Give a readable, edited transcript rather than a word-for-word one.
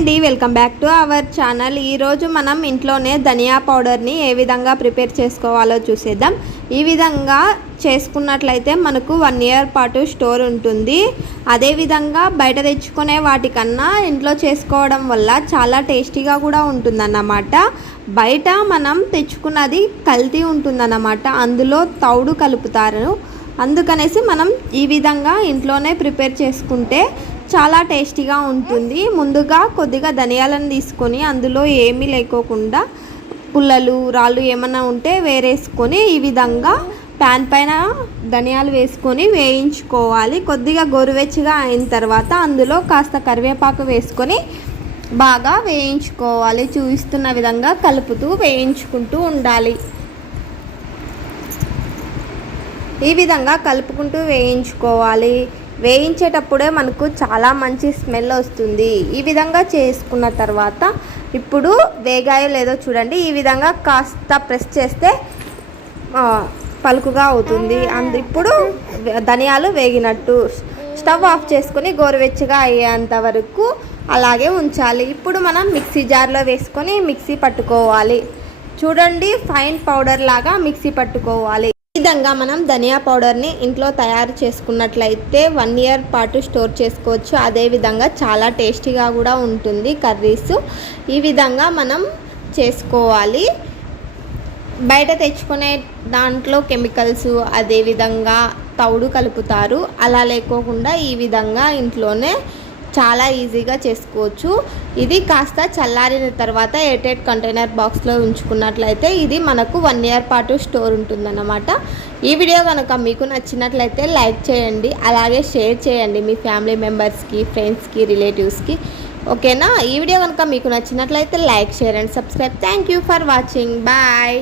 అండి, welcome back to our channel. ఈరోజు మనం ఇంట్లోనే ధనియా పౌడర్ని ఏ విధంగా ప్రిపేర్ చేసుకోవాలో చూసేద్దాం. ఈ విధంగా చేసుకున్నట్లయితే మనకు 1 ఇయర్ పాటు స్టోర్ ఉంటుంది. అదేవిధంగా బయట తెచ్చుకునే వాటికన్నా ఇంట్లో చేసుకోవడం వల్ల చాలా టేస్టీగా కూడా ఉంటుందన్నమాట. బయట మనం తెచ్చుకున్నది కల్తీ ఉంటుందన్నమాట, అందులో తౌడు కలుపుతారు. అందుకనేసి మనం ఈ విధంగా ఇంట్లోనే ప్రిపేర్ చేసుకుంటే చాలా టేస్టీగా ఉంటుంది. ముందుగా కొద్దిగా ధనియాలను తీసుకొని అందులో ఏమీ లేకోకుండా పుల్లలు రాళ్ళు ఏమన్నా ఉంటే వేరేసుకొని ఈ విధంగా ప్యాన్ పైన ధనియాలు వేసుకొని వేయించుకోవాలి. కొద్దిగా గోరువెచ్చగా అయిన తర్వాత అందులో కాస్త కరివేపాకు వేసుకొని బాగా వేయించుకోవాలి. చూపిస్తున్న విధంగా కలుపుతూ వేయించుకుంటూ ఉండాలి. ఈ విధంగా కలుపుకుంటూ వేయించుకోవాలి. వేయించేటప్పుడే మనకు చాలా మంచి స్మెల్ వస్తుంది. ఈ విధంగా చేసుకున్న తర్వాత ఇప్పుడు వేగాయో లేదో చూడండి. ఈ విధంగా కాస్త ప్రెస్ చేస్తే పలుకుగా అవుతుంది. ఇప్పుడు ధనియాలు వేగినట్టు. స్టవ్ ఆఫ్ చేసుకొని గోరువెచ్చగా అయ్యేంత వరకు అలాగే ఉంచాలి. ఇప్పుడు మనం మిక్సీ జార్లో వేసుకొని మిక్సీ పట్టుకోవాలి. చూడండి, ఫైన్ పౌడర్ లాగా మిక్సీ పట్టుకోవాలి. ఈ విధంగా మనం ధనియా పౌడర్ని ఇంట్లో తయారు చేసుకున్నట్లయితే 1 ఇయర్ పాటు స్టోర్ చేసుకోవచ్చు. అదేవిధంగా చాలా టేస్టీగా కూడా ఉంటుంది కర్రీస్. ఈ విధంగా మనం చేసుకోవాలి. బయట తెచ్చుకునే దాంట్లో కెమికల్స్ అదేవిధంగా తౌడు కలుపుతారు. అలా లేకోకుండా ఈ విధంగా ఇంట్లోనే చాలా ఈజీగా చేసుకోవచ్చు. ఇది కాస్త చల్లారిన తర్వాత ఎయిర్టైట్ కంటైనర్ బాక్స్లో ఉంచుకున్నట్లయితే ఇది మనకు 1 ఇయర్ పాటు స్టోర్ ఉంటుందన్నమాట. ఈ వీడియో కనుక మీకు నచ్చినట్లయితే లైక్ చేయండి, అలాగే షేర్ చేయండి మీ ఫ్యామిలీ మెంబర్స్కి, ఫ్రెండ్స్కి, రిలేటివ్స్కి. ఓకేనా? ఈ వీడియో కనుక మీకు నచ్చినట్లయితే like, share and subscribe. Thank you for watching. Bye.